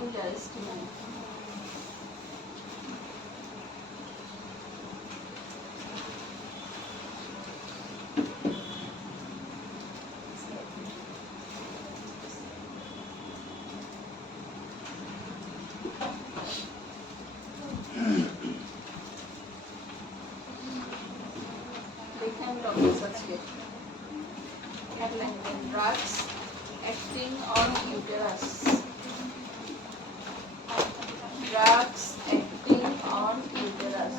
Interesting. দেখেন topics আছে drugs acting on uterus. Drugs acting on uterus.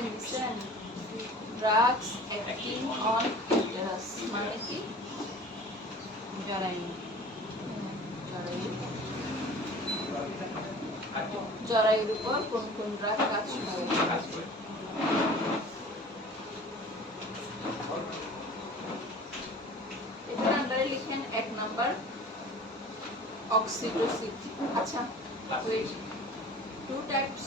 Listen, drugs acting on uterus মানে কি? জরায়ুর উপর কোন কোন ড্রাগ কাজ করে? এখানে আন্ডারে লিখেন 1 নাম্বার অক্সিটোসিন। আচ্ছা, ওয়েট, 2 টাইপস।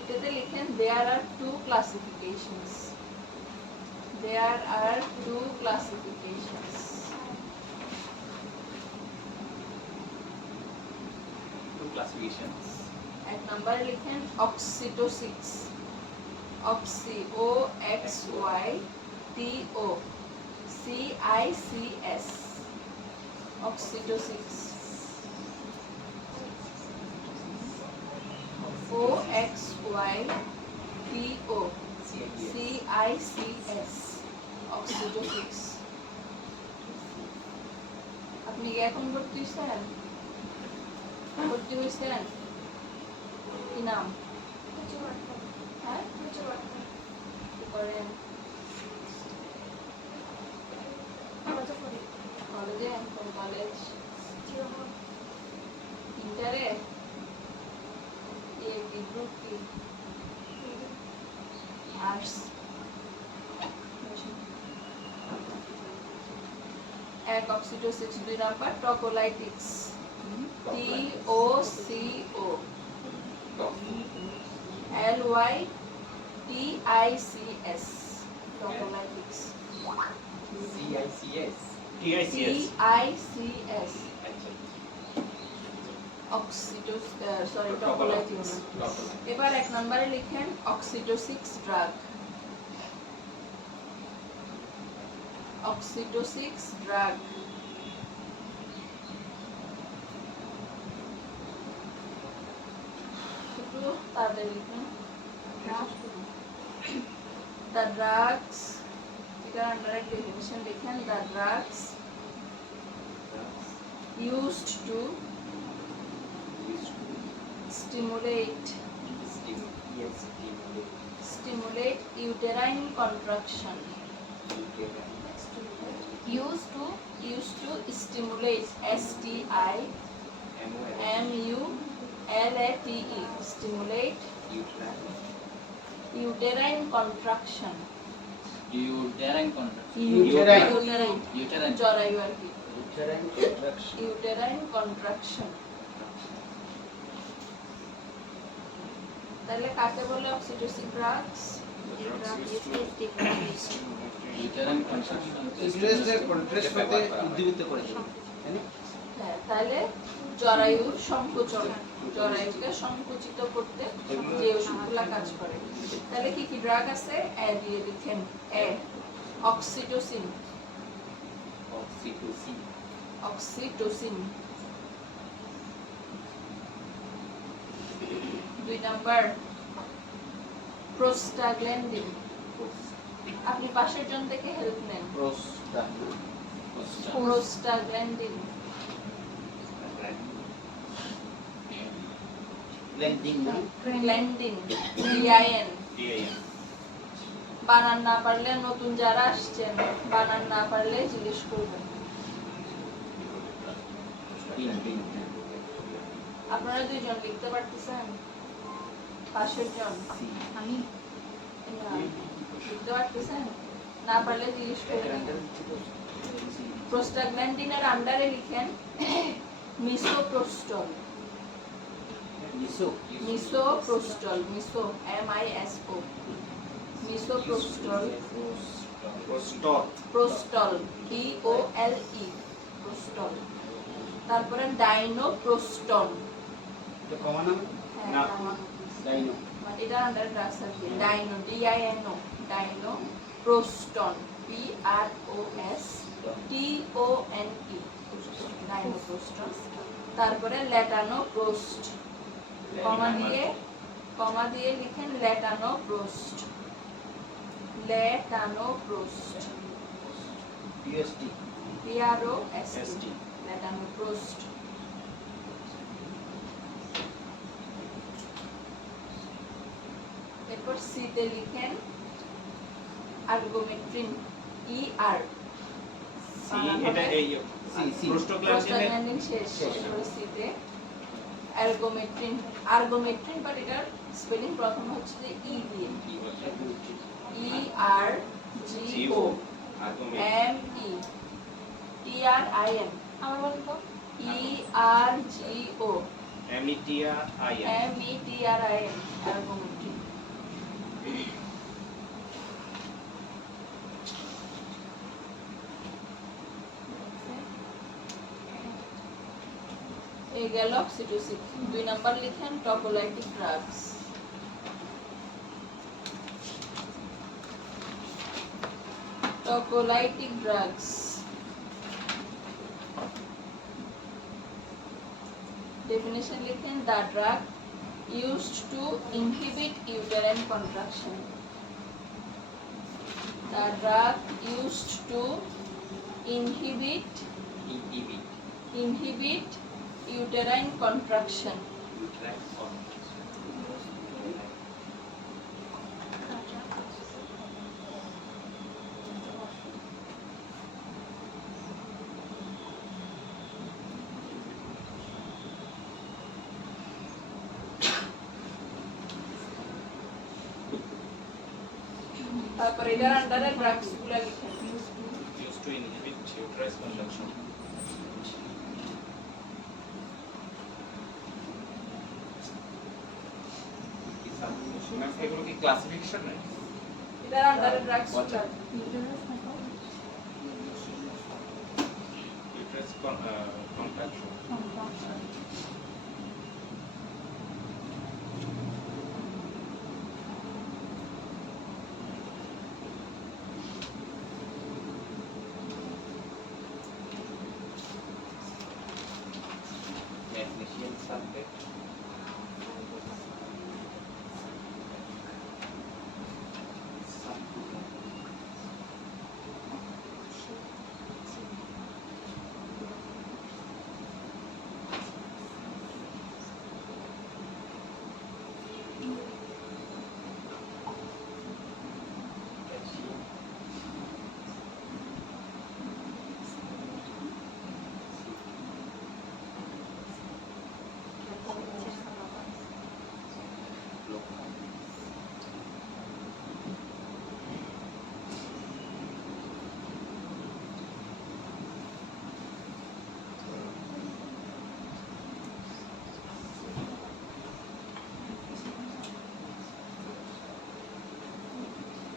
এটাতে লিখেন there are 2 classifications. There are 2 classifications. 2 classifications. এক নাম্বার লিখেন oxytocics, oxy O X Y T O C I C S, oxytocics. O X Y T O C I C S, oxytocics. আপনি কি এখন ভর্তি হয়েছেন? ভর্তি হয়েছেন? কি নাম? হ্যাঁ, কি করেন? কলেজে? কোন কলেজ? ইন্টারে? কি গ্রুপ কি? আর্টস। এক oxytocics, 2 number tocolytics, T O C O L Y T I C S, tocolytics. CICS. C I C S, oxytocs sorry tocolytics. এবার 1 নম্বরে লিখেন অক্সিটোসিক্স ড্রাগ। অক্সিটোসিক্স ড্রাগ একটু তাড়াতাড়ি লিখুন। The drugs, এটার আন্ডারে ডেফিনিশন লিখেন, the drugs used to stimulate uterine contraction. Used to stimulate, STI MULATE, stimulate uterine contraction. জরায়ু আর কি, uterine contraction। তাহলে কাকে বলে অক্সিটোসিন ড্রাগস? হ্যাঁ, তাহলে জরায়ুর সংকোচন, জরায়ুকে সংকুচিত করতে যে ওষুধগুলা কাজ করে। তাহলে কি কি ড্রাগ আছে? এ দিয়ে লিখেন, A oxytocin, oxytocin. 2 number prostaglandin. আপনি পাশের জন থেকে হেল্প নেন। Prostaglandin, glandin, DIN। বানান না পারলে নতুন যারা আসছেন বানান না পারলে জিজ্ঞেস করবেন। আপনারা দুইজন লিখতে পারতেছেন? পাশের জন আমি লিখতে পারতেছেন? না পারলে জিজ্ঞেস করবেন। প্রোস্টাগ্ল্যান্ডিনের আন্ডারে লিখেন misoprostol. Misoprostol, miso MISO, misoprostol, prostol POLE, prostol. তারপরে ডাইনোপ্রোস্টন, না। এটা আন্ডার ড্রাগস আছে। Dino DINO, dinoprostone PROSTONE, dinoprostone. তারপরে ল্যাটানোপ্রোস্ট, কমা দিয়ে লিখেন ল্যাটানোপ্রোস্ট, ল্যাটানোপ্রোস্ট, PROST, ল্যাটানোপ্রোস্ট। এরপর সিতে লিখেন আর্গোমেট্রিন ER, সি এটা এই প্রোস্টাগ্ল্যান্ডিন শেষ। এরপর সিতে আর্গোমেট্রিন, বাট এটার স্পেলিং প্রথম হচ্ছে যে ই দিয়ে, ERGO METRIN, আমার বলতো ERGO METRIN METRIN, আর্গোমেট্রিন। এই গেল অক্সিটোসিন। 2 নাম্বার লিখেন টপোলাইটিক ড্রাগস। টপোলাইটিক ড্রাগস definition লিখেন the drug used to inhibit uterine contraction, the drug used to inhibit uterine contraction, তারপর এটার আন্ডারে ড্রাগস গুলো লিখেন। used to inhibit uterine contraction. Ma'am এগুলো কি ক্লাসিফিকেশন নাকি? এটার আন্ডারে ড্রাগস গুলো Uterine contraction. Magnesium sulfate.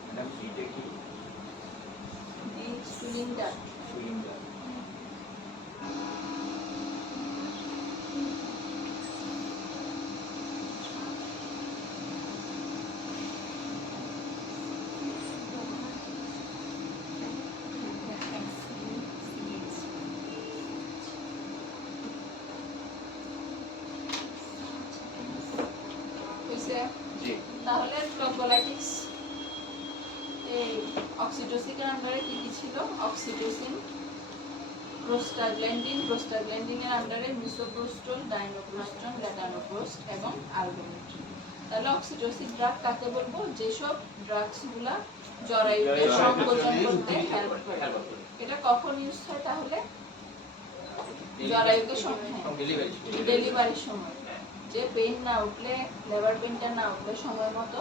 Madam সিটা কি? দি সিলিন্ডার। সিলিন্ডার। হইছে? জি। তাহলে ট্রোপোলাইটিক্স এই অক্সিটোসিনের আন্ডারে কি কি ছিল? অক্সিটোসিন, প্রোস্টাগ্ল্যান্ডিনের আন্ডারে মিসোপ্রোস্টল, ডাইনোপ্রোস্টন, ল্যাটানোপ্রোস্ট এবং আর্গোমেট্রিন। তাহলে অক্সিটোসিন ড্রাগ কাকে বলবো? যেসব ড্রাগসগুলা জরায়ুকে সংকোচন করতে হেল্প করে। এটা কখন ইউজ হয় তাহলে? জরায়ুকে ডেলিভারির সময়, যে পেইন না উঠলে, লেবার পেইনটা না উঠলে সময় মতো,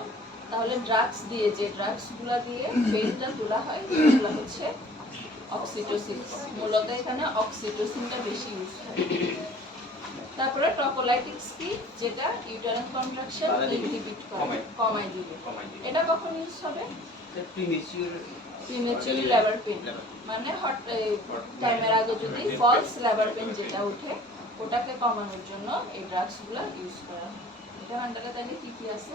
তাহলে ড্রাগস দিয়ে, যে ড্রাগসগুলা দিয়ে পেইনটা তোলা হয় সেগুলো হচ্ছে অক্সিটোসিন। মূলত এখানে অক্সিটোসিনটা বেশি ইউজ হয়। তারপরে টকোলাইটিক্স কি? যেটা ইউটারাইন কন্ট্রাকশন ইনহিবিট করে, কমায় দিবে। এটা কখন ইউজ হবে? প্রিমেচিউর লেবার পেইন, মানে হট টাইমের আগে যদি ফলস লেবার পেইন যেটা উঠে, ওটাকে কমানোর জন্য এই ড্রাগসগুলো ইউজ করা হয়। এটা আন্ডারে তাহলে কি কি আছে?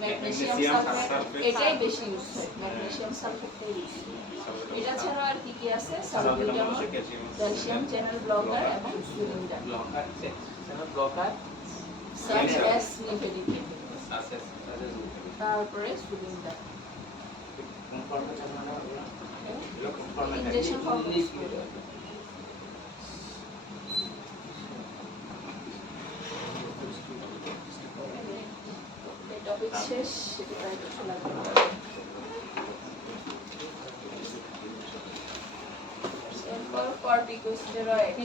ম্যাগনেসিয়াম সালফেট, এটাই বেশি ইউজ হয়, ম্যাগনেসিয়াম সালফেটটাই ইউজ হয়। এটা ছাড়া আর কি কি আছে? সালবিউটামল, ক্যালসিয়াম চ্যানেল ব্লকার এবং সুলিন্ডার। সাস নিভেডিকেট, তারপরে সুলিন্ডার ইনজেকশন ফর্ম ইউজ করে। এই টপিক শেষ, সেটা কিছু লাগবে না। এরপর কর্টিকোস্টেরয়েড।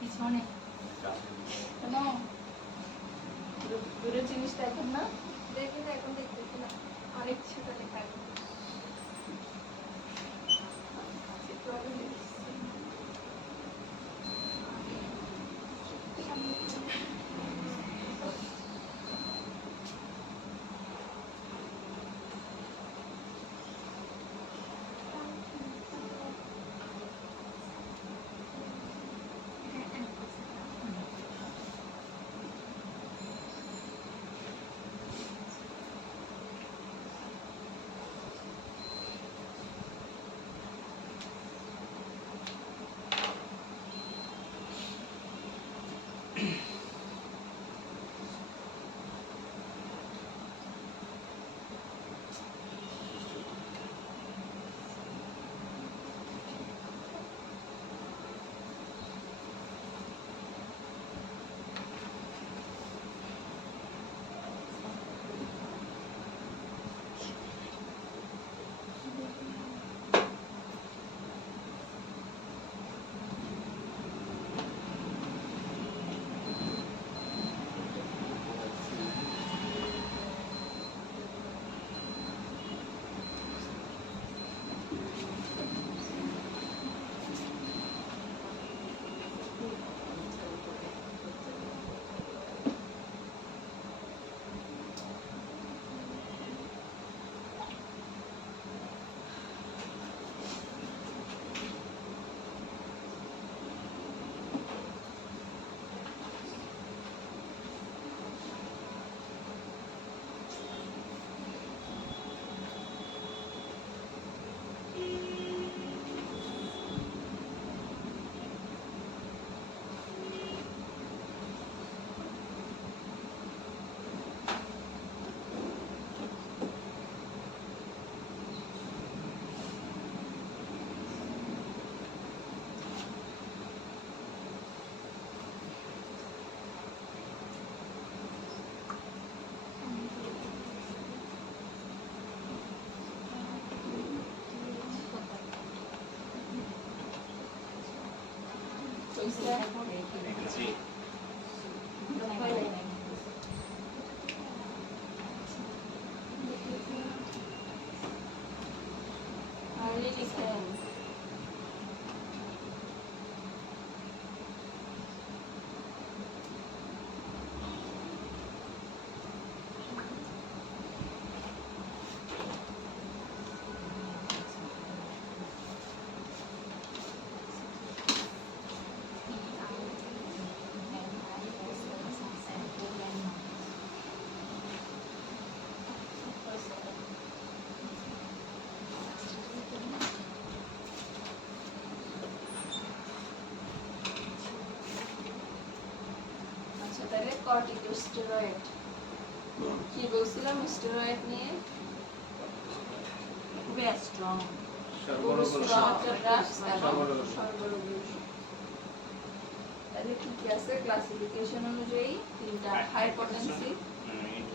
পিছনে কেন দূরের জিনিসটা এখন না দেখি না, এখন দেখতেছি না, অনেক ছোট লেখা আছে। জি আরে লিখেন আচ্ছা তাহলে কর্টিকোস্টেরয়েড কি বলছিলাম স্টেরয়েড নিয়ে খুবই স্ট্রং তাহলে কি কি আছে ক্লাসিফিকেশন অনুযায়ী তিনটা হাই পটেন্সি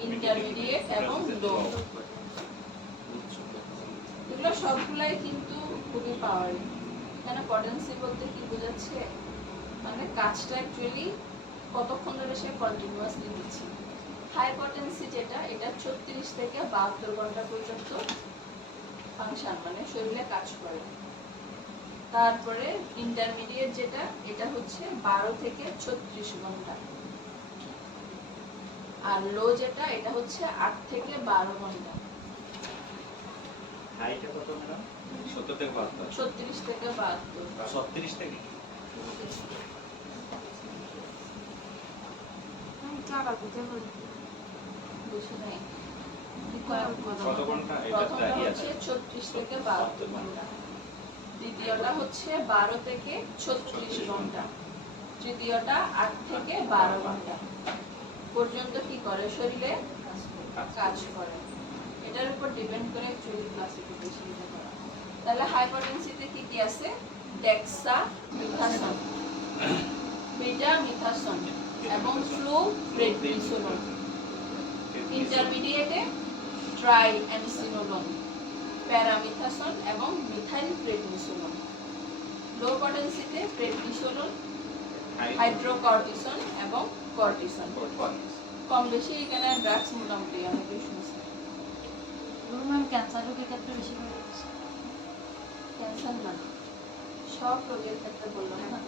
ইন্টারমিডিয়েট এবং লো এগুলো সবগুলাই কিন্তু খুবই পাওয়ারি এখানে পটেন্সি বলতে কি বোঝাচ্ছে মানে কাজটা অ্যাকচুয়ালি কতক্ষণ ধরে সে কন্টিনিউয়াসলি দিচ্ছে হাই পটেন্সি যেটা এটা 36 থেকে 72 ঘন্টা পর্যন্ত ফাংশন মানে শরীরে কাজ করে তারপরে ইন্টারমিডিয়েট যেটা এটা হচ্ছে 12 থেকে 36 ঘন্টা আর লো যেটা এটা হচ্ছে 8 থেকে 12 ঘন্টা হাইটা কত ম্যাডাম 70 থেকে 72 36 থেকে 72 36 থেকে বুঝে নাই কত ঘন্টা এটা প্রথমটা দাঁড়িয়ে হচ্ছে আছে 36 থেকে 72 ঘন্টা দ্বিতীয়টা হচ্ছে 12 থেকে 36 ঘন্টা তৃতীয়টা 8 থেকে 12 ঘন্টা পর্যন্ত কি করে শরীরে কাজ করে এটার উপর ডিপেন্ড করে অ্যাকচুয়ালি ক্লাসিফিকেশনটা করা তাহলে হাইপোটেনসিতে কি কি আছে ডেক্সা মিথাসন বিটা মিথাসন এবং ফ্লু প্রেডনিসোলন ইন্টারমিডিয়েটে ট্রাই অ্যানসিনোলন প্যারামিথাসন এবং মিথাইল প্রেডনিসোলন লো পটেন্সিতে প্রেডনিসোলন হাইড্রোকর্টিসন এবং কর্টিসন কম বেশি এখানে ড্রাগস মোটামুটি অনেক শুনছি ক্যান্সার রোগের ক্ষেত্রে বেশি করে ক্যান্সার না সব রোগের ক্ষেত্রে বললাম না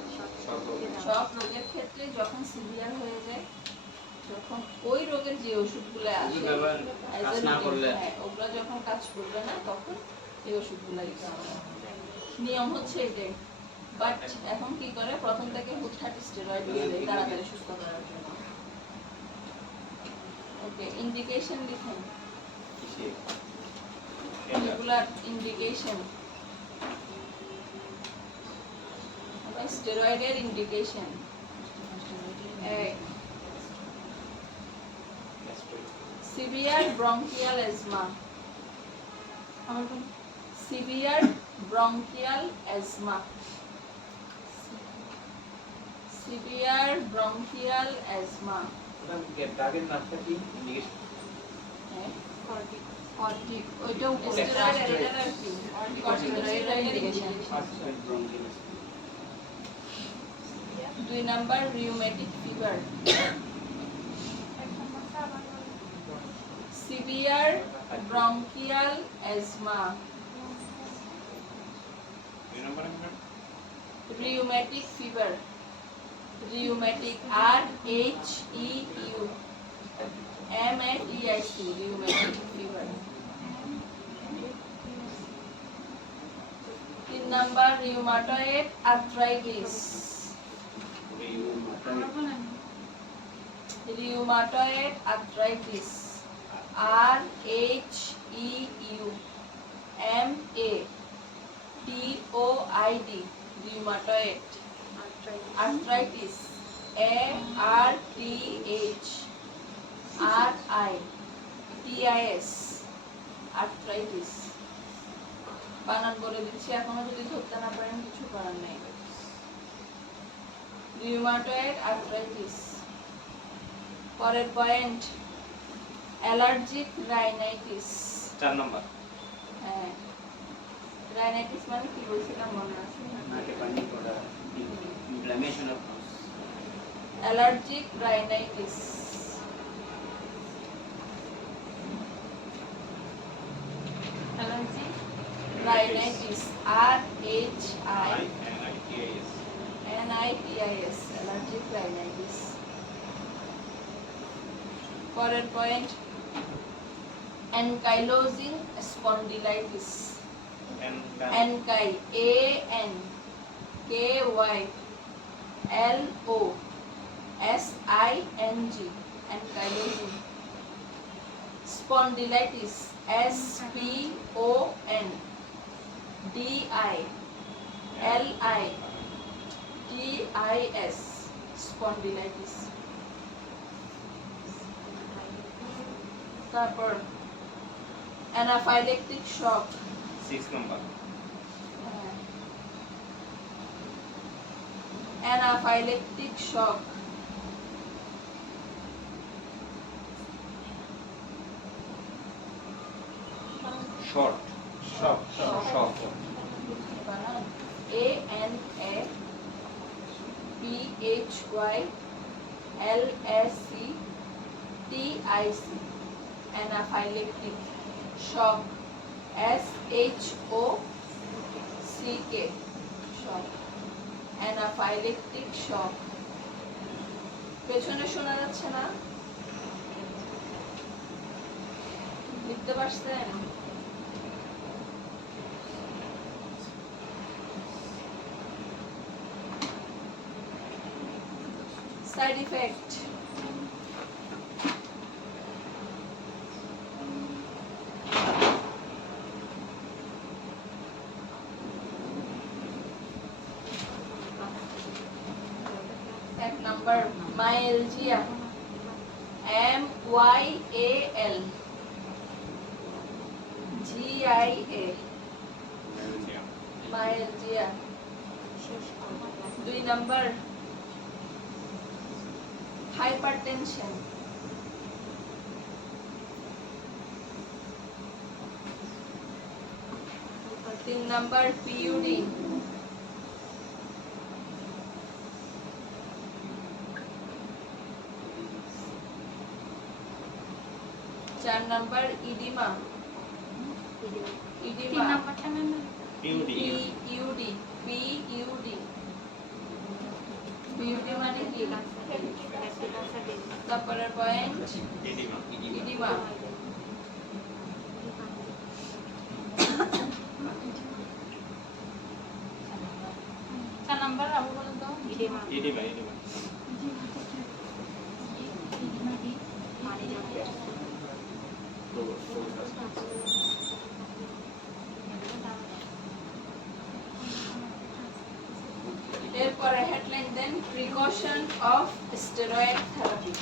সব রোগের ক্ষেত্রে যখন সিভিয়ার হয়ে যায় যখন ওই রোগের যে ওষুধগুলো আসে ওগুলো যখন কাজ করবে না তখন এই ওষুধগুলো দিতে হবে নিয়ম হচ্ছে এটাই বাট এখন কি করে প্রথম থেকে হুটহাট স্টেরয়েড দিয়ে দেয় তাড়াতাড়ি সুস্থ করার জন্য ওকে ইন্ডিকেশন লিখুন রেগুলার ইন্ডিকেশন স্টেরয়েডের indication severe bronchial asthma severe bronchial asthma severe bronchial asthma দাগের নামটা কি ইন্ডিকেশন ওইটাও দুই number rheumatic fever severe bronchial asthma দুই নম্বরে madam rheumatic fever rheumatic RHEU MATIC rheumatic fever 3 number rheumatoid arthritis rheumatoid arthritis RHEU MATOID rheumatoid arthritis ARTHRITIS arthritis বানান বলে দিচ্ছি এখনো যদি ধরতে না পারেন কিছু করার নেই রিউমাটয়েড আর্থ্রাইটিস পরের পয়েন্ট অ্যালার্জিক রাইনাইটিস 4 নম্বর হ্যাঁ রাইনাইটিস মানে কি বলছিলাম মনে আছে নাকে পানি পড়া inflammation of nose. Allergic rhinitis. Allergy Rhinitis. R-H-I. I-N-I-T-I-S. NITIS, allergic rhinitis. পরের point ankylosing spondylitis. Anky, A-N-K-Y-L-O-S-I-N-G, ankylosing. Spondylitis, S-P-O-N-D-I-L-I-T-I-S, spondylitis. তারপর anaphylactic shock. 6 number. Anaphylactic shock. Short. Shock. Shock. A-N-A-P-H-Y-L-A-C-T-I-C, anaphylactic shock. S-H-O-C-K, shock. anaphylactic shock. পেছনে শোনা যাচ্ছে না? লিখতে পারছেন? Side effect. এক number myalgia. M-Y-A-L G-I-A, myalgia. 2 number hypertension. 3 number PUD. 4 number oedema. তিন oedema, নাম্বারটা ma'am PUD. PUD. PUD, PUD মানে কি? তারপরের পয়েন্ট Edema. ইডিমা. চার নাম্বার আবু বলেন তো Edema. Edema. এরপরে headline then precaution of steroid therapy.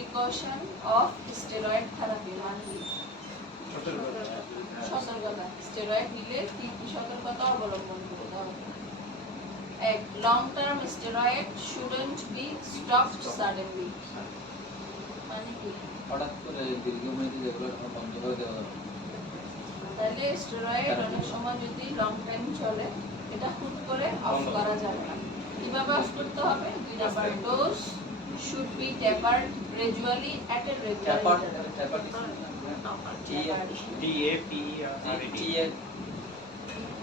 Precaution of steroid therapy মানে কি? সতর্কতা। স্টেরয়েড নিলে কি কি সতর্কতা অবলম্বন করতে হবে? এক, long term steroid shouldn't be stopped suddenly মানে কি? হঠাৎ করে দীর্ঘমেয়াদী যেগুলো বন্ধ করে দেওয়া যাবে। তাহলে স্টেরয়েড অনেক সময় যদি লং টাইম চলে এটা হুট করে অফ করা যাবে না। কিভাবে অফ করতে হবে? 2 number, dose should be tapered gradually at a regular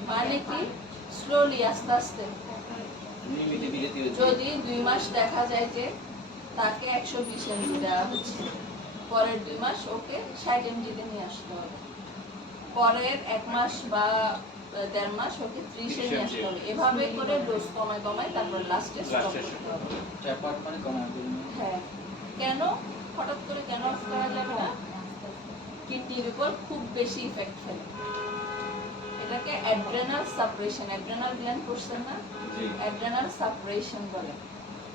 মানে কি? স্লোলি, আস্তে আস্তে। নিয়মিত বিরতি হচ্ছে। যদি 2 মাস দেখা যায় যে তাকে 120 এমজি দেওয়া হচ্ছে, পরের 2 মাস ওকে 60 এমজি তে নিয়ে আসতে হবে, পরের 1 মাস বা 1.5 মাস ওকে 30 এ নিয়ে আসতে হবে। এভাবে করে ডোজ কমায় কমায় তারপর লাস্টে স্টপ করতে হবে। ট্যাপার মানে কমানো জন্য। হ্যাঁ, কেন হঠাৎ করে কেন অফ করা যাবে না? কিডনির উপর খুব বেশি ইফেক্ট ফেলে। এটাকে অ্যাড্রেনাল সাপ্রেশন, অ্যাড্রেনাল গ্ল্যান্ড করছেন না, অ্যাড্রেনাল সাপ্রেশন বলে।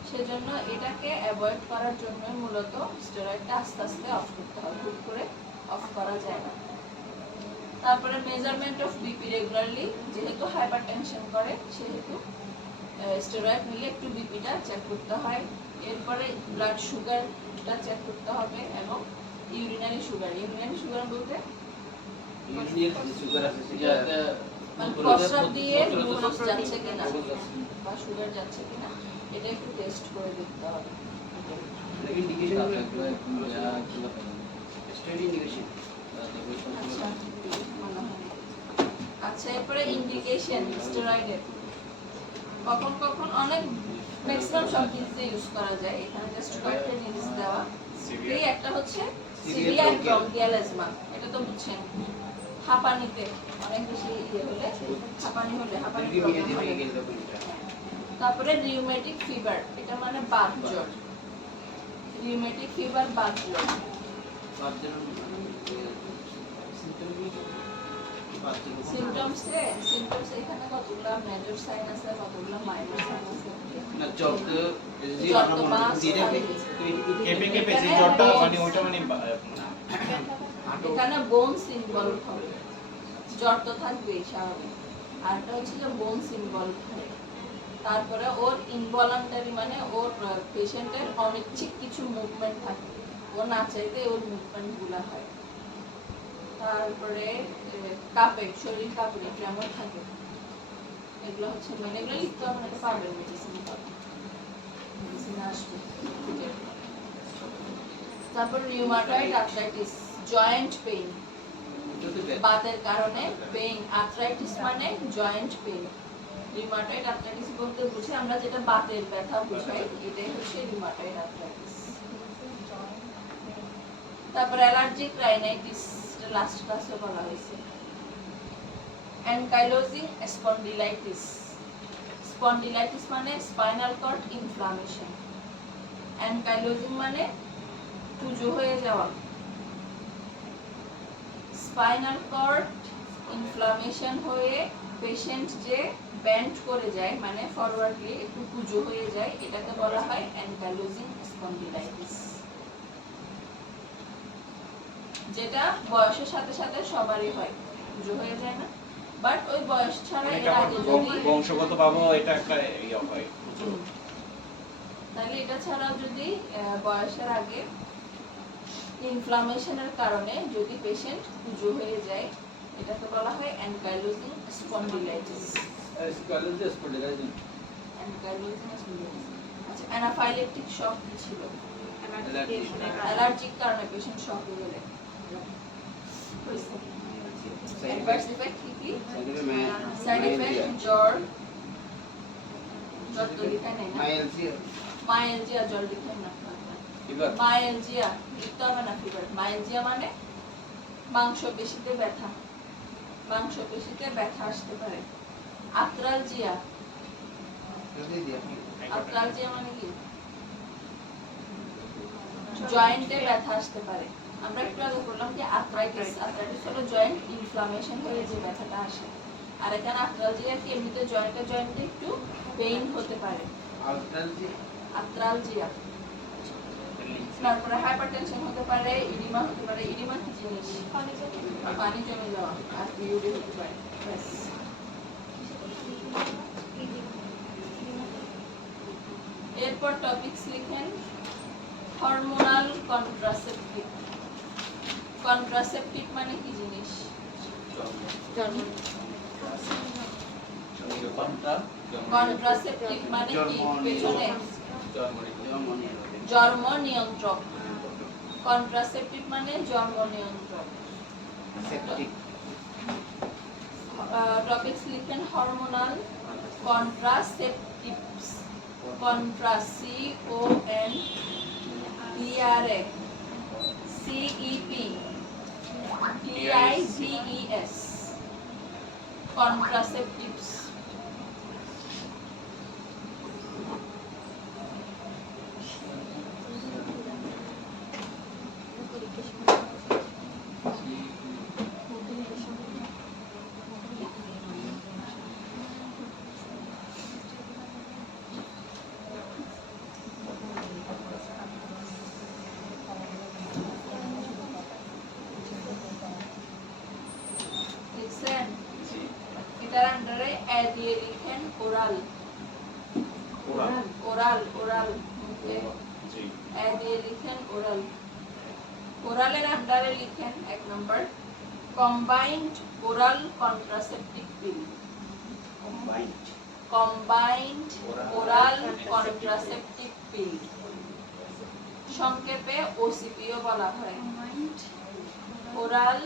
সেজন্য এটাকে অ্যাভয়েড করার জন্য মূলত স্টেরয়েডটা আস্তে আস্তে অফ করতে হবে, হুট করে অফ করা যায় না। তারপরে মেজারমেন্ট অফ বিপি রেগুলারলি, যেহেতু হাইপারটেনশন করে সেহেতু স্টেরয়েড নিলে একটু বিপিটা চেক করতে হয়। এরপরে ব্লাড সুগারটা চেক করতে হবে এবং ইউরিনারি সুগার। ইউরিনারি সুগার বলতে ইউরিনের যে সুগার আছে সেটা মানে প্রস্রাব দিয়ে গ্লুকোজ যাচ্ছে কিনা বা সুগার যাচ্ছে কিনা এটা একটু টেস্ট করে দেখতে হবে। ইন্ডিকেশন গুলো স্টেডি ইন্ডিকেশন। আচ্ছা, মনে হয়। আচ্ছা, এরপরে ইন্ডিকেশন স্টেরয়েডের কখন কখন অনেক ম্যাক্সিমাম সব জিনিসে ইউজ করা যায়। এখানে জাস্ট কয়েকটা জিনিস দেওয়া। এই একটা হচ্ছে সিভিয়ার ব্রঙ্কিয়াল অ্যাজমা, এটা তো বুঝছেন, হাঁপানিতে অনেক বেশি হলে, হাঁপানি হলে, হাঁপানি প্রবলেম হলে। তারপরে রিউমেটিক ফিভার, এটা মানে বাত জ্বর। রিউমেটিক ফিভার, বাত জ্বর। সিম্পটমস এখানে কতগুলো মেজর সাইন আছে, কতগুলো মাইনর সাইন আছে। না জ্বর তো যে জ্বর তো আমরা মাস দিনে কেঁপে কেঁপে যে জ্বরটা মানে ওইটা মানে এখানে বোন সিম্বল হবে, জ্বর তো থাকবেই স্বাভাবিক। আর এটা হচ্ছে যে বোন সিম্বল হবে। তারপরে ওর ইনভলান্টারি মানে ওর পেশেন্টের অনিচ্ছিক কিছু মুভমেন্ট থাকে, ও না চাইতে ওর মুভমেন্টগুলো হয়। তারপরে কাঁপে, শরীর কাঁপে, ট্রেমর থাকে। এগুলো হচ্ছে মানে এগুলো লিখতে হবে না, এটা পাবেন মেডিসিন পাবেন, মেডিসিন আসবে। তারপর রিউমাটয়েড আর্থ্রাইটিস, জয়েন্ট পেইন, বাতের কারণে পেইন। আর্থ্রাইটিস মানে জয়েন্ট পেইন। রিউমাটয়েড আর্থ্রাইটিস বলতে বুঝি আমরা যেটা বাতের ব্যথা বুঝাই, এটাই হচ্ছে রিউমাটয়েড আর্থ্রাইটিস। তারপর অ্যালার্জিক রাইনাইটিস, এটা লাস্ট ক্লাসে বলা হয়েছে। অ্যানকাইলোজিং স্পন্ডিলাইটিস, স্পন্ডিলাইটিস মানে স্পাইনাল কর্ড ইনফ্লামেশন। অ্যানকাইলোজিং মানে পুজো হয়ে যাওয়া। স্পাইনাল কর্ড ইনফ্লামেশন হয়ে পেশেন্ট যে ব্যান্ড করে যায়, মানে ফরওয়ার্ডলি একটু পুজো হয়ে যায়, এটাকে বলা হয় অ্যানকাইলোজিং স্পন্ডিলাইটিস। যেটা বয়সের সাথে সাথে সবারই হয়, পুজো হয়ে যায় না, বাট ওই বয়স ছাড়া এর আগে যদি বংশগতভাবে এটা একটা ইয়ে হয়। তাহলে এটা ছাড়াও যদি বয়সের আগে ইনফ্লামেশনের কারণে যদি পেশেন্ট পুজো হয়ে যায়, এটাকে বলা হয় অ্যানকাইলোজিং স্পন্ডিলাইটিস। Ankylosing spondylitis. আচ্ছা, অ্যানাফাইলেকটিক শক কি ছিল? অ্যালার্জিক কারণে পেশেন্ট শক হয়ে গেলে অ্যাডভার্স ইফেক্ট কি কি? সাইড ইফেক্ট জ্বর, জ্বর তো লিখা নেই না, মাইলজিয়া, জ্বর লিখেন না, মাইলজিয়া লিখতে হবে না, ফিভার। মাইলজিয়া মানে মাংসপেশিতে ব্যথা, মাংসপেশিতে ব্যথা আসতে পারে। আর্থ্রালজিয়া, আর্থ্রালজিয়া মানে কি? জয়েন্টে ব্যথা আসতে পারে। আমরা একটু আগে বললাম যে আর্থ্রাইটিস, আর্থ্রাইটিস হলো জয়েন্ট ইনফ্লামেশন হয়ে যে ব্যথাটা আসে। আর এখানে আর্থ্রালজিয়া কি এমনিতে জয়েন্টে একটু পেইন হতে পারে। আর্থ্রালজিয়া তারপরে হাইপারটেনশন হতে পারে, ইডিমা হতে পারে। ইডিমা কি জিনিস? পানি জমে যাওয়া। আর পিউরি হতে পারে। ব্যাস। এরপর টপিকস লিখেন হরমোনাল কন্ট্রাসেপটিভ। কন্ট্রাসেপটিভ মানে কি জিনিস? কন্ট্রাসেপটিভ মানে কি? পেছনে জন্ম নিয়ন্ত্রক। কন্ট্রাসেপটিভ মানে জন্ম নিয়ন্ত্রক। টপিকস লিখেন hormonal contraceptives. Contra CONTRA CEPTIVES contraceptives. লিখছেন? এটার আন্ডারে এ দিয়ে লিখেন ওরাল। ওরাল মুখে এ দিয়ে লিখেন ওরাল। ওরালের আন্ডারে লিখেন 1 number combined oral contraceptive pill. Combined oral contraceptive pill, সংক্ষেপে ওসিপিও বলা হয়। ওরাল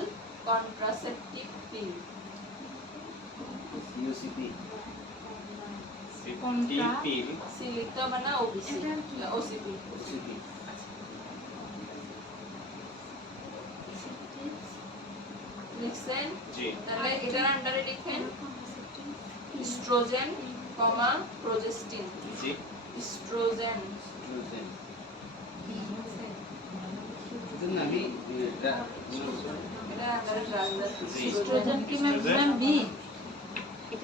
কন্ট্রাসেপটিভ পিল। সিলিত মানে ওবিসি, ওসিপি। লিখছেন? তাহলে এটার আন্ডারে লিখেন ইস্ট্রোজেন, প্রোজেস্টিন। ইস্ট্রোজেন। এটার আন্ডারে ড্রাগ আছে। ইস্ট্রোজেন কি ম্যাম বি?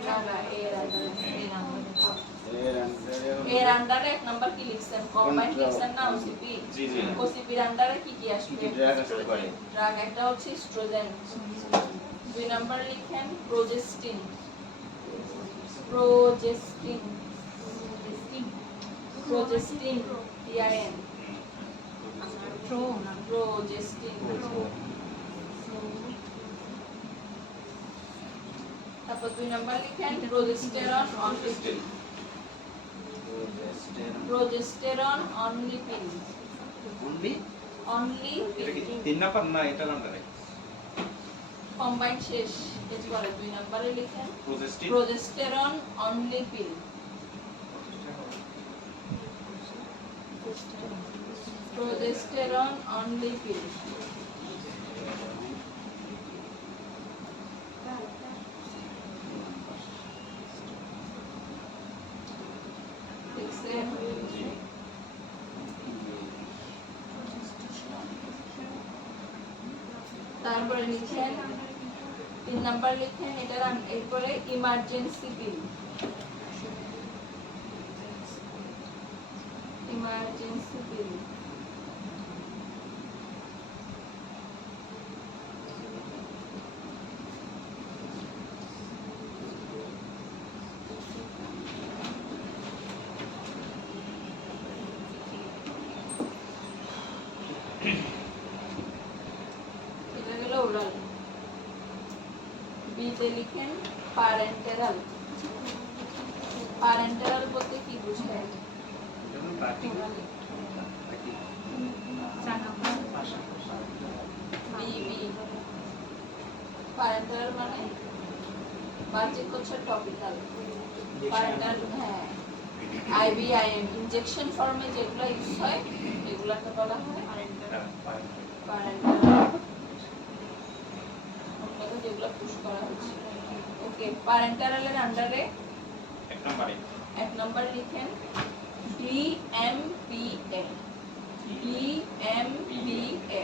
না না, এর আন্ডারে 1 নাম্বার কি লিখছেন? কম্বাইন্ড লিখছেন না ওসিপি? ওসিপির আন্ডারে কি কি আসবে? ড্রাগ। একটা হচ্ছে ইস্ট্রোজেন। 2 নাম্বার লিখেন প্রোজেস্টিন। Progestin PIN progestin. তারপর 2 নাম্বার লিখেন প্রোজেস্টেরন অনলি পিল। প্রোজেস্টেরন অনলি পিল। অনলি পিল। 3 নাম্বার না এটার আন্ডারে কম্বাইন্ড শেষ। এরপরে 2 নাম্বারে লিখেন প্রোজেস্টেরন অনলি পিল। প্রোজেস্টেরন অনলি পিল। তারপরে লিখেন 3 নাম্বার লিখেন এটার এরপরে ইমার্জেন্সি পিল। ইমার্জেন্সি পিল। এটা গেল ওরাল। বিতে লিখেন প্যারেন্টারাল। প্যারেন্টারাল বলতে কি বোঝায়? প্যারেন্টারাল মানে বাহ্যিক হচ্ছে টপিক্যাল। প্যারেন্টাল হ্যাঁ IVIM ইনজেকশন ফর্মে যেগুলো ইউজ হয় এগুলোকে বলা হয় প্যারেন্টারাল। ওগুলো যেগুলো পুশ করা হচ্ছে। ওকে, প্যারেন্টারালের আন্ডারে 1 নাম্বার লিখেন DMPA। DMPA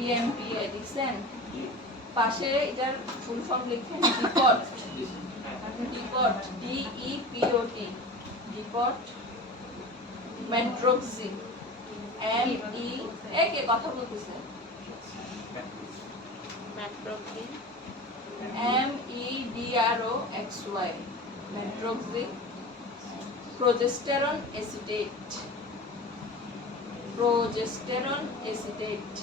DMPA লিখছেন জি পাশে এটার ফুল ফর্ম লিখেন depot depot DEPOT depot medroxy ME একে কথা বলতেছে medroxy MEDROXY medroxy progesterone acetate progesterone acetate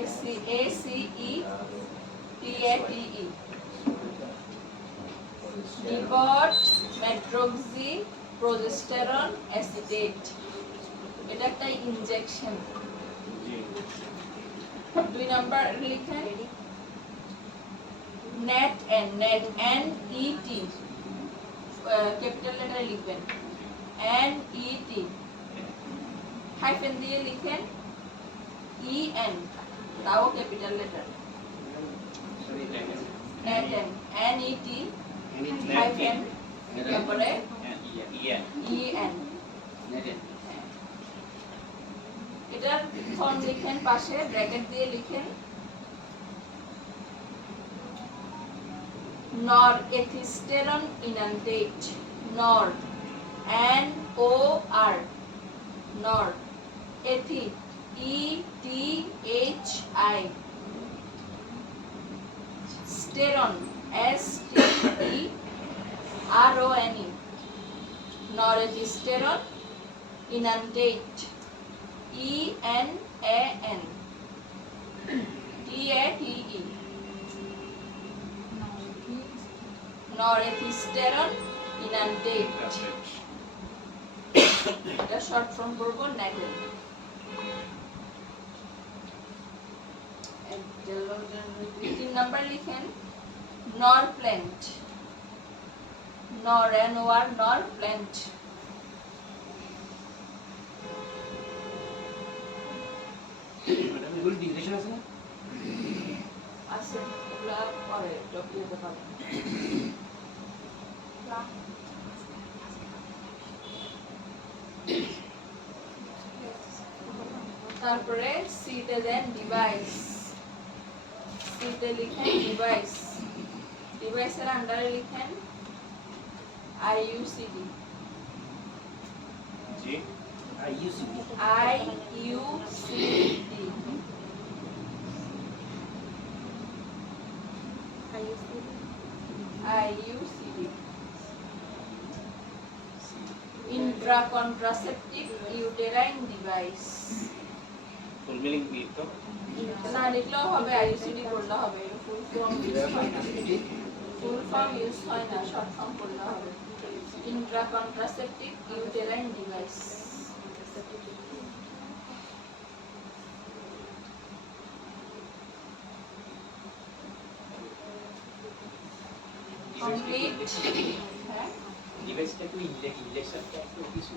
ACETATE depot medroxy progesterone acetate এটা একটা ইনজেকশন জি 2 নাম্বার লিখেন NET NET ক্যাপিটাল লেটারে লিখবেন NET হাইফেন দিয়ে লিখেন EN তাও ক্যাপিটাল লেটার NET হাইফেন তারপরে EN এটার ফর্ম লিখেন পাশে ব্র্যাকেট দিয়ে লিখেন norethisternal inundate nor NOR nor ethi ETHI steron STERON norethisternal inundate ENAN TATE norethisternal inundate এটা শর্ট ফর্ম করব NADEL 3 নাম্বার লিখেন norplant norplant এগুলো ডিগ্রেশন আছে না? আছে এগুলা পরে ডকুমেন্টে পাবেন তারপরে সিতে দেন ডিভাইস সিতে লিখেন ডিভাইস ডিভাইসের আন্ডারে লিখেন IUCD জি IUCD IUCD intracontraceptive uterine device full meaning কি তো না লিখলেও হবে IUCD করলে হবে ফুল ফর্ম ইউজ হয় না ফুল ফর্ম ইউজ হয় না শর্ট ফর্ম করলে হবে intracontraceptive uterine device কমপ্লিট হ্যাঁ ডিভাইসটা কি ইনজেকশনটা একটু কিছু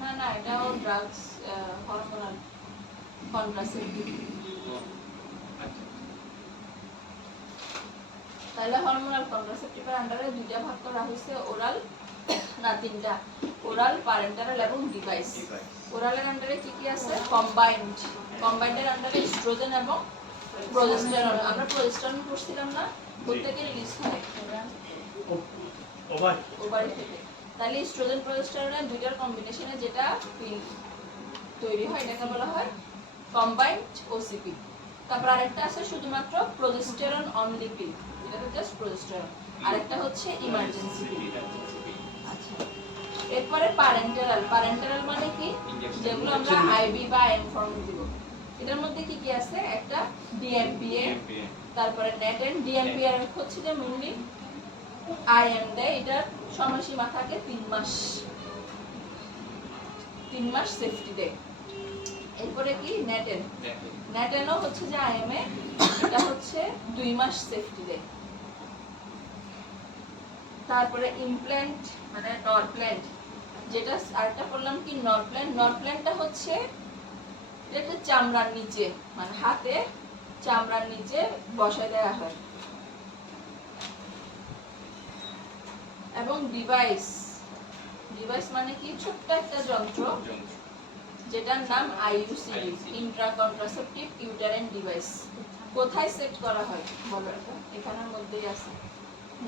না না এটাও ড্রাগস হরমোনাল কন্ট্রাসেপটিভ আচ্ছা তাহলে হরমোনাল কন্ট্রাসেপটিভের আন্ডারে দুইটা ভাগ করা হয়েছে ওরাল না তিনটা ওরাল প্যারেন্টারাল এবং ডিভাইস ওরালের আন্ডারে কি কি আছে কম্বাইন্ডের আন্ডারে এস্ট্রোজেন এবং প্রোজেস্টেরন আমরা প্রোজেস্টেরন পড়ছিলাম না প্রত্যেকে রিলিজ হয় ওভারি থেকে তাহলে এস্ট্রোজেন প্রোজেস্টেরনের দুইটার কম্বিনেশনে যেটা পিল তৈরি হয় এটাকে বলা হয় কম্বাইন্ড ওসিপি তারপর আরেকটা আছে শুধুমাত্র প্রোজেস্টেরন অনলি পিল এটা তো জাস্ট প্রোজেস্টেরন আরেকটা হচ্ছে ইমার্জেন্সি পিল আচ্ছা এরপরে প্যারেন্টারাল মানে কি যেগুলো আমরা আইবি বা এম ফর্ম দিব এটার মধ্যে কি কি আছে একটা ডিএমপিএ তারপরে নেটেন ডিএমপিএ হচ্ছে যে মেইনলি আইএম দেয় এটার সময়সীমা থাকে 3 মাস সেফটি দেয় এরপরে কি নেটেনও হচ্ছে যে আইএম এ এটা হচ্ছে 2 মাস সেফটি দেয় তারপরে ইমপ্ল্যান্ট মানে নরপ্ল্যান্ট যেটা আরেকটা বললাম কি নরপ্ল্যান্টটা হচ্ছে এটা চামড়ার নিচে মানে হাতে চামড়ার নিচে বসায় দেওয়া হয় এবং ডিভাইস মানে কি ছোট্ট একটা যন্ত্র যেটার নাম IUCD, Intra contraceptive uterine device. কোথায় সেট করা হয় বলো এটা? এখানের মধ্যেই আছে,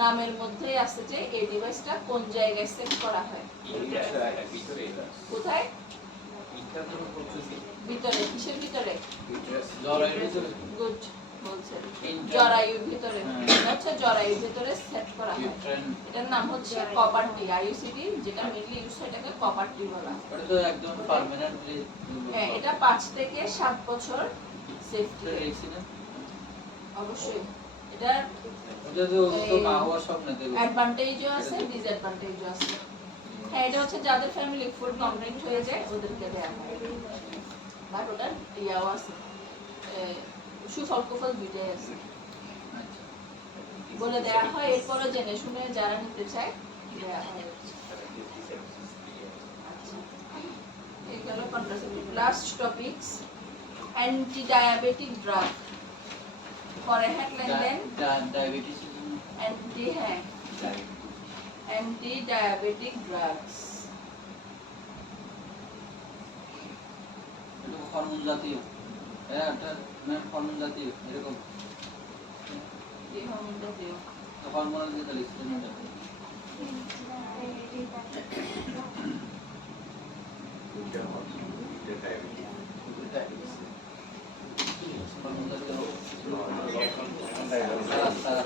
নামের মধ্যেই আছে যে এই ডিভাইসটা কোন জায়গায় সেট করা হয়। কোথায়? ভিতরে। কিসের ভিতরে? জরায়ুর ভিতরে গুড বলছেন, Intra- জরায়ুর ভিতরে। হ্যাঁ। এটা হচ্ছে জরায়ুর ভিতরে সেট করা হয়। ইউট্রেন এটার নাম হচ্ছে কপার টি। আইইউসিডি যেটা মেইনলি ইউজ হয় এটাকে কপার টি বলা হয়। ওটা তো একদম পার্মানেন্টলি হ্যাঁ, এটা 5 থেকে 7 বছর সেফটি। রেখছি না অবশ্যই এটার ওটা তো তো মা হওয়ার স্বপ্ন দেখো অ্যাডভান্টেজও আছে, ডিসঅ্যাডভান্টেজও আছে। হ্যাঁ, এটা হচ্ছে যাদের ফ্যামিলি ফুড কমপ্লিট হয়ে যায় ওদেরকে দেয়া হয়। বাট ওটার ইয়াও আছে, সুফল কুফল দুইটাই আছে, আচ্ছা বলে দেয়া হয়। এরপরও জেনে শুনে যারা নিতে চায় দেয়া হয়। আচ্ছা, এই গেল contraceptive. Last topics, anti diabetic drug. পরে headline then diabetes anti diabetic drugs. এটা হরমোন জাতীয় হ্যাঁ এটা মানে হরমোন জাতীয় এরকম এই হরমোনটা দিও। হরমোনাল যে লিস্টেনটা হরমোন জাতীয় সারা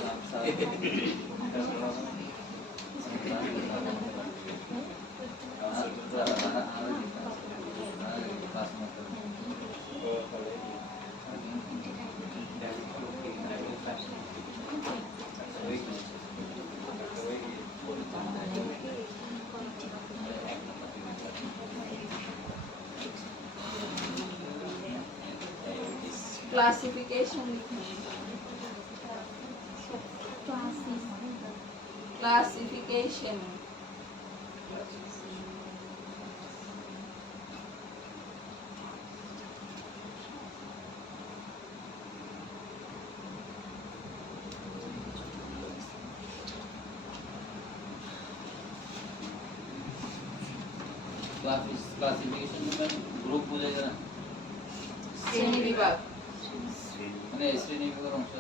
ক্লাসিফিকেশন ক্লাসিফিকেশন क्लासिफिकेशन में ग्रुप बोलेगा ना শ্রেণী বিভাগ। মানে শ্রেণী বিভাগের অংশ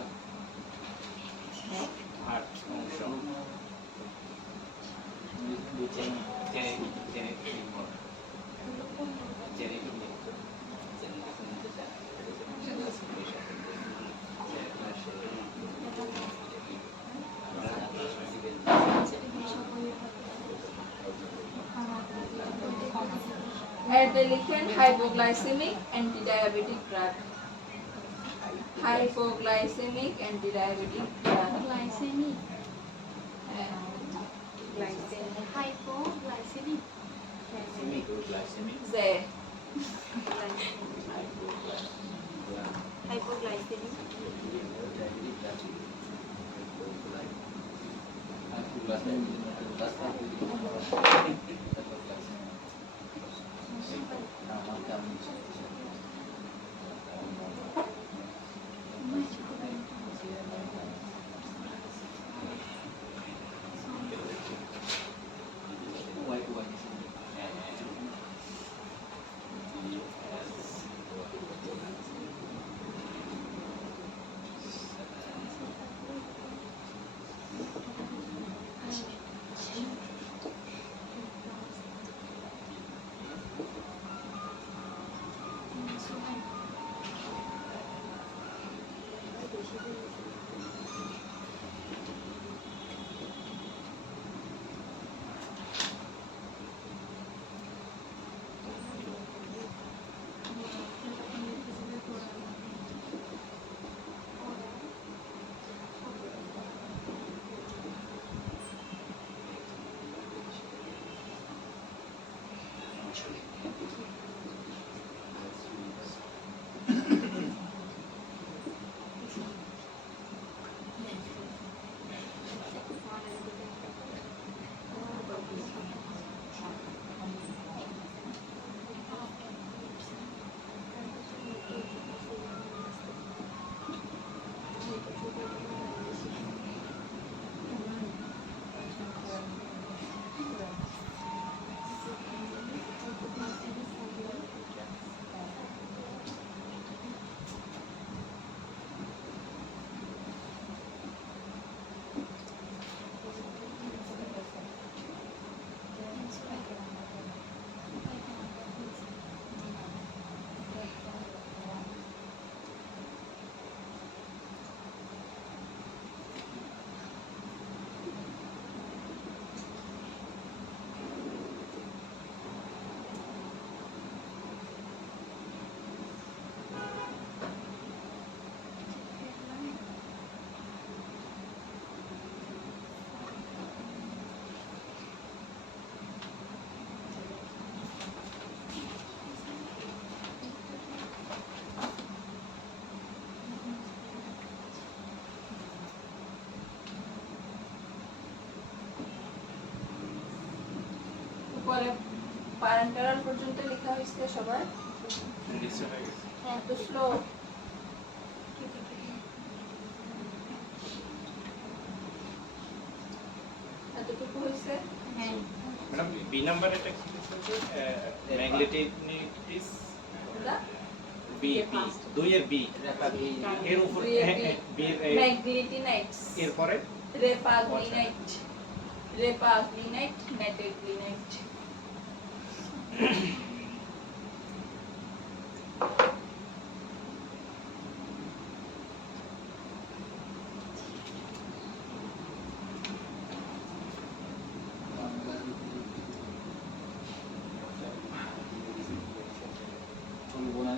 এতে লিখেন hypoglycaemic antidiabetic drug. Hypoglycaemic antidiabetic drug. Glycaemic হ্যাঁ, হাইপোগ্লাইসেমিক যে হাইপোগ্লাইসেমিক প্যারেন্টাল পর্যন্ত লেখা হয়েছে সবার? লিস্ট হয়ে গেছে। এত স্লো। এতটুকু হয়েছে? হ্যাঁ ম্যাডাম বি নাম্বার এটা কি লিখেছে? ম্যাগনেটিস ওটা বি বি 2 এর বি এর উপরে বি এর ম্যাগনেটিনাইটস, এরপরে রেপাগলিনাইট, রেপাগলিনাইট, মেটেগ্লিনাইট। চলবো না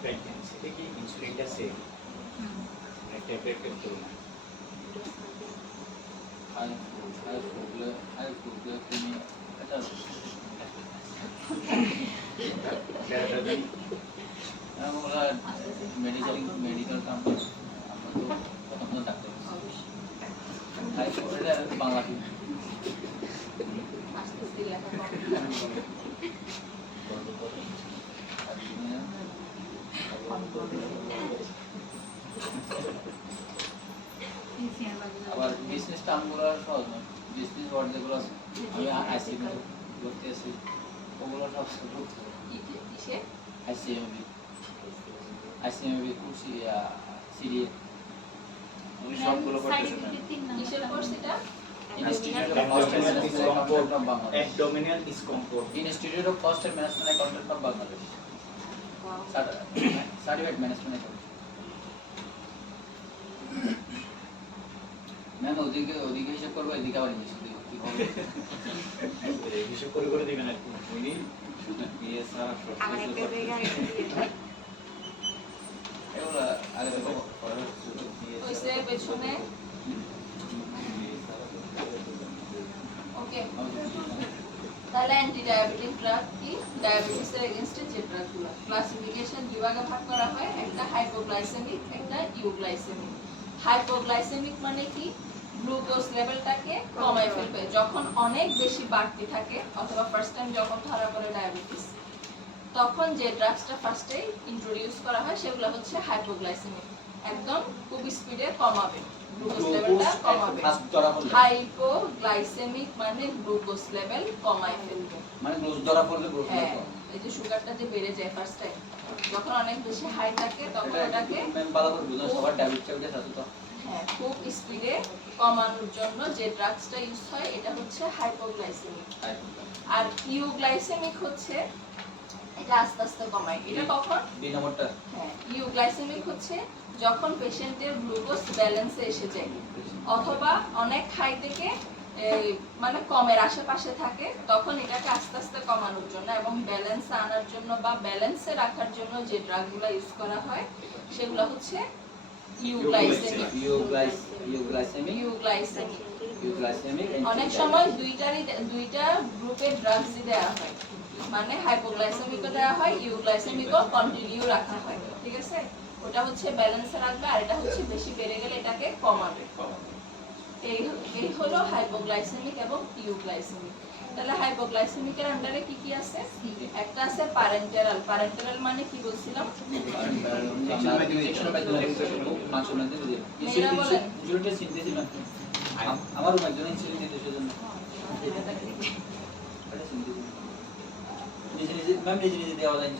প্রেগন্যান্সি থেকে ইনসুলিনটা সেভ ট্যাবলেট তুলনায় হাই ফুড তুমি এটা আমরা মেডিকেল কাম্পানি আমরা তো প্রথম ডাক্তার হাই ফুড এটা বাংলা কি আস্তে আস্তে লেখা আবার বিজনেস টার্মগুলো সহজ নয় বিজনেস ওয়ার্ড যেগুলো আছে আমি আইসি করতে আছি ওগুলো সব কিসে আইসিএমবি কুসি সিডিএ উনি সবগুলো করতেছেন কিসের কোর্স এটা Abdominal discomfort. Institute of Cost and Management Accountant from Bangladesh. Certified Management Accountant. Ma'am ওদিকে হিসাব করবো এদিকে আবার ইংলিশ হিসাব করে দিবেন আর কি উনি বিএ স্যার এগুলো আগে দেখো ওইসে পেছনে ওকে তাহলে অ্যান্টি ডায়াবেটিক ড্রাগ কি ডায়াবেটিসের এগেইনস্টে যে ড্রাগগুলো ক্লাসিফিকেশন দুই ভাগে ভাগ করা হয় একটা হাইপোগ্লাইসেমিক একটা ইউগ্লাইসেমিক হাইপোগ্লাইসেমিক মানে কি গ্লুকোজ লেভেলটাকে কমায় ফেলবে যখন অনেক বেশি বাড়তি থাকে অথবা ফার্স্ট টাইম যখন ধরা পড়ে ডায়াবেটিস তখন যে ড্রাগসটা ফার্স্টে ইন্ট্রোডিউস করা হয় সেগুলো হচ্ছে হাইপোগ্লাইসেমিক একদম খুব স্পিডে কমাবে গ্লুকোজ লেভেলটা কমাবে হাইপোগ্লাইসেমিক মানে গ্লুকোজ লেভেল কমায় ফেলবে মানে গ্লুকোজ ধরা পড়লে গ্লুকোজ হ্যাঁ এই যে সুগারটা যে বেড়ে যায় ফার্স্ট টাইম যখন অনেক বেশি হাই থাকে তখন ওটাকে ম্যাম ভালো করে বুঝুন সবার ডায়াবেটিস আছে তো হ্যাঁ খুব স্পিডে কমানোর জন্য যে ড্রাগসটা ইউজ হয় এটা হচ্ছে হাইপোগ্লাইসেমিক আর ইউগ্লাইসেমিক হচ্ছে এটা আস্তে আস্তে কমায় এটা কখন দুই নম্বরটা হ্যাঁ ইউগ্লাইসেমিক হচ্ছে যখন পেশেন্টের গ্লুকোজ ব্যালেন্সে এসে যায় অথবা অনেক হাই থেকে মানে কমের আশেপাশে থাকে তখন এটাকে আস্তে আস্তে কমানোর জন্য এবং ব্যালেন্সে আনার জন্য বা ব্যালেন্সে রাখার জন্য যে ড্রাগগুলো ইউজ করা হয় সেগুলো হচ্ছে ইউগ্লাইসেমিক অনেক সময় দুইটা গ্রুপের ড্রাগসই দেওয়া হয় মানে হাইপোগ্লাইসেমিকও দেওয়া হয় ইউগ্লাইসেমিকও কন্টিনিউ রাখা হয় ঠিক আছে ওটা হচ্ছে ব্যালেন্সে রাখবে আর এটা হচ্ছে বেশি বেড়ে গেলে এটাকে কমাবে এই হলো হাইপোগ্লাইসেমিক এবং ইউগ্লাইসেমিক তাহলে হাইপোগ্লাইসেমিকের আন্ডারে কি কি আছে একটা আছে প্যারেন্টারাল মানে কি বলছিলাম আমার একজন ইনসুলিন দিতে জন্য নিজে দেওয়া যায়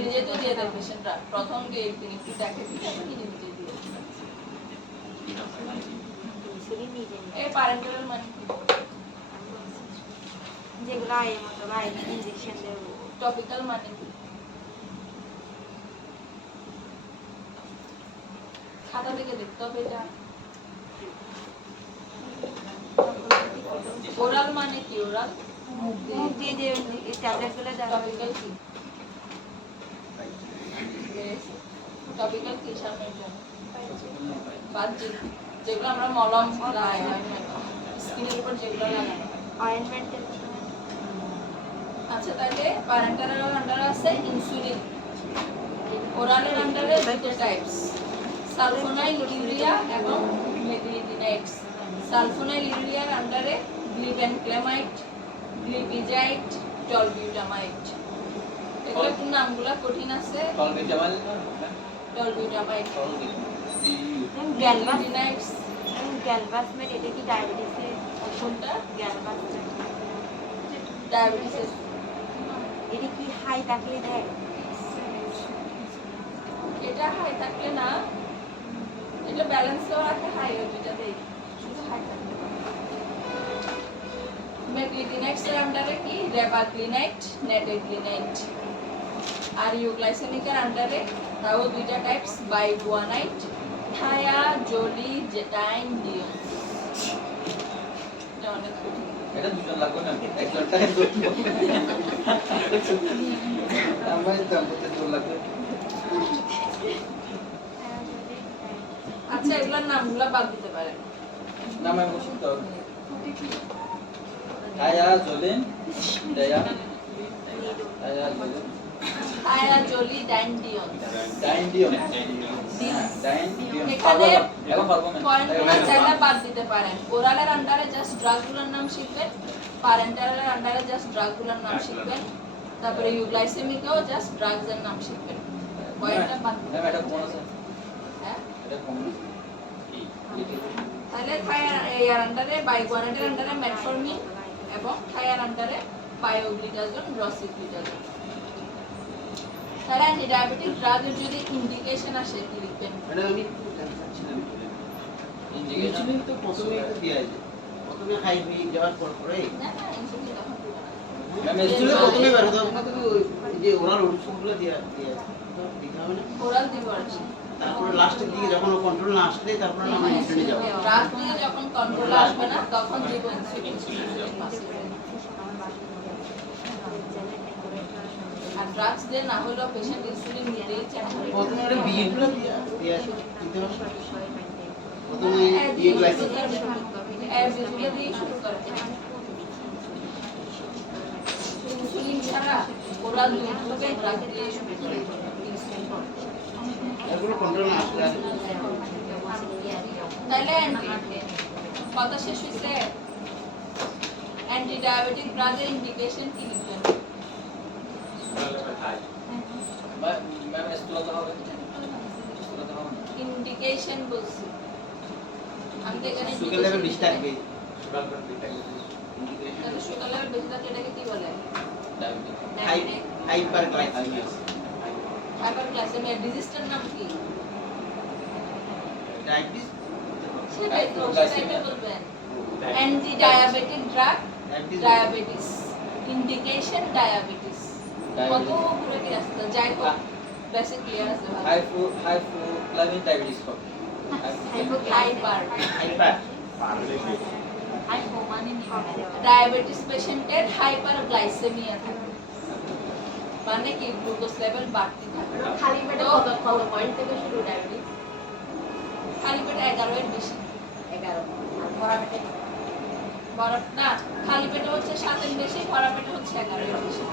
নিজে তো দিয়ে দেয় পেশেন্টরা প্রথম গিয়ে তিনি একটু দেখে নিজে দিয়ে এই প্যারেন্টারাল মানে যেগুলো আয়ের মতো বা ইনজেকশন দেবো টপিক্যাল মানে কি খাতা থেকে দেখতে হবে এটা ওরাল মানে কি ওরাল মুখ দিয়ে যে ট্যাবলেটগুলো দেওয়া টপিক্যাল কি টপিক্যাল কি সামনের জন্য বাহ্যিক যেগুলো আমরা মলম লাগাই স্কিনের উপর যেগুলো লাগানো অয়েন্টমেন্ট আচ্ছা তাহলে প্যারেন্টারাল আন্ডারে আছে ইনসুলিন ওরালের আন্ডারে দুটো টাইপস সালফোনাইল ইউরিয়া এবং গ্লিবিডিনাইটস সালফোনাইল ইউরিয়ার আন্ডারে গ্লিবেনক্লেমাইড গ্লিবিজাইড টলবিউটামাইড এগুলো একটু নামগুলো কঠিন আছে টলবিউটামাইড গ্লিবিডিনাইটস গ্যালভাসমেট এটা কি ডায়াবেটিসের কোনটা গ্যালভাসমেট ডায়াবেটিসের এটা কি হাই থাকলে দেয় এটা হাই থাকলে না এটা ব্যালেন্সও রাখে হাই ও দুইটাতেই শুধু হাই থাকলে মেগ্লিডিনাইটস এর আন্ডারে কি রেবাগ্লিনাইট নেটেগ্লিনাইট আর ইউগ্লাইসেমিকের আন্ডারে তাও দুইটা টাইপস বাইগুয়ানাইট থায়াজোলিজেটাইন ডিওস এটা অনেক কঠিন এটা দুজন লাগবে না, একজন টাকা আমার দাম করতে জোর লাগবে। আচ্ছা এগুলোর নামগুলো বাদ দিতে পারেন। নাম আমি বলতে হবে। আয়া জলেন দয়া আয়া জলেন আয়া জলি ডাইনডিয়ন ডাইনডিয়ন এখানে এখন পারবো না পয়েন্টগুলো চাইলে বাদ দিতে পারেন। ওরালের আন্ডারে জাস্ট ড্রাগগুলোর নাম শিখবেন, প্যারেন্টালের আন্ডারে জাস্ট ড্রাগগুলোর নাম শিখবেন, তারপরে ইউগ্লাইসেমিকেও জাস্ট ড্রাগস এর নাম শিখবেন। পয়েন্টটা বাদ দিতে ম্যাম এটা কোন আছে? হ্যাঁ এটা কোন তাহলে থায়ার এর আন্ডারে বাইগুয়ানেটের আন্ডারে মেটফর্মিন এবং থায়ার আন্ডারে বায়োগ্লিটাজোন রসিগ্লিটাজোন। তাহলে অ্যান্টিডায়াবেটিক ড্রাগের যদি ইন্ডিকেশন আসে কি লিখবেন? ম্যাডাম আমি জানতে চাচ্ছিলাম ইন্ডিকেশন ইনসুলিন তো প্রথমেই তো দেওয়া যায়, প্রথমে হাই হয়ে যাওয়ার পরে না না ইনসুলিন তখন দিবেন না। ম্যাম ইনসুলিন প্রথমে বের হতো, আপনাকে ওই যে ওরাল ওষুধগুলো দেওয়া দিতে হবে না, ওরাল দিব আর কি। তারপরে লাস্টের দিকে যখন কন্ট্রোল না আসলে তারপরে আমরা ইনসুলিনে যাবো। ড্রাগ দিয়ে যখন কন্ট্রোল আসবে না তখন দিব ইনসুলিন। আর ড্রাগস দিয়ে না হলেও পেশেন্ট ইনসুলিন নিতেই চায়। প্রথমে ওটা বিয়েগুলো দিতে হবে, প্রথমে বিয়ে গ্লাইসিন অ্যাবিউজগুলো দিয়ে শুরু করে। ইনসুলিন ছাড়া ওরাল দুধকে ড্রাগ দিয়ে শুরু করে। এগুলো কন্ট্রোল না আসলে আর তাইলে কথা শেষ হয়েছে। অ্যান্টি ডায়াবেটিক ড্রাগের ইন্ডিকেশন কি লিখবেন? ম্যাম স্কুলতে হবে স্কুলতে হবে না ইন্ডিকেশন বলছি আমি তো এখানে সুগার লেভেল বেশি থাকবে, তাহলে সুগার লেভেল বেশি থাকলে এটাকে কি বলে? Diabetes hyperglycaemia, hyperglycaemia. ডিজিজটার নাম কি? ডায়াবেটিস, সেটাই তো সেটাই বলবেন। Anti diabetic drug diabetes, indication diabetes. কত পুরো কি রাস্তা যাই হোক বেসিক ক্লিয়ার আছে। হাইপোক্লাইমিক ডায়াবেটিস কো হাইপার হাইপার ডায়াবেটিস পেশেন্টের হাইপারগ্লাইসেমিয়া থাকে, মানে কি গ্লুকোজ লেভেল বাড়তে থাকে। খালি পেটে কত পয়েন্ট থেকে শুরু ডায়াবেটিস? খালি পেটে 11 এর বেশি। 11 আর ভরা পেটে বড় না খালি পেটে হচ্ছে 7 এর বেশি, ভরা পেটে হচ্ছে 11 এর বেশি।